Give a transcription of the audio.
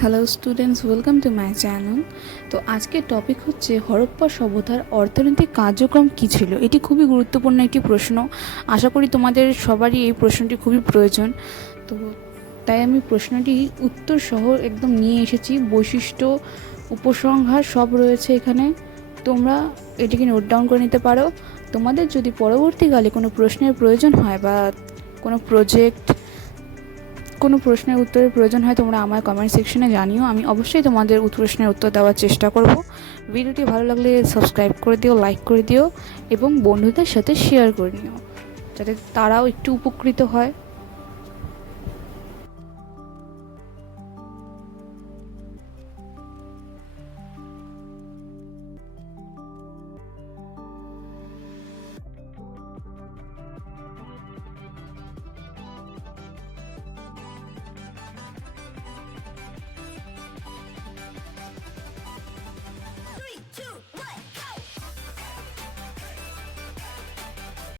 Hello students, welcome to my channel. তো আজকের topic হচ্ছে হরপ্পা সভ্যতার অর্থনৈতিক কার্যক্রম কী ছিল। এটি খুবই গুরুত্বপূর্ণ একটি প্রশ্ন। আশা করি তোমাদের সবারই এই প্রশ্নটি খুবই প্রয়োজন। তো তাই আমি প্রশ্নটি উত্তর সহ একদম নিয়ে এসেছি। বৈশিষ্ট্য, উপসংহার সব রয়েছে এখানে। তোমরা এটিকে নোট ডাউন করে নিতে পারো। তোমাদের যদি পরবর্তীকালে কোনো প্রশ্নের প্রয়োজন হয় বা কোনো প্রশ্নের উত্তরের প্রয়োজন হয়, তোমরা আমার কমেন্ট সেকশনে জানিও। আমি অবশ্যই তোমাদের প্রশ্নের উত্তর দেওয়ার চেষ্টা করব। ভিডিওটি ভালো লাগলে সাবস্ক্রাইব করে দিও, লাইক করে দিও এবং বন্ধুদের সাথে শেয়ার করে নিও, যাতে তারাও একটু উপকৃত হয়।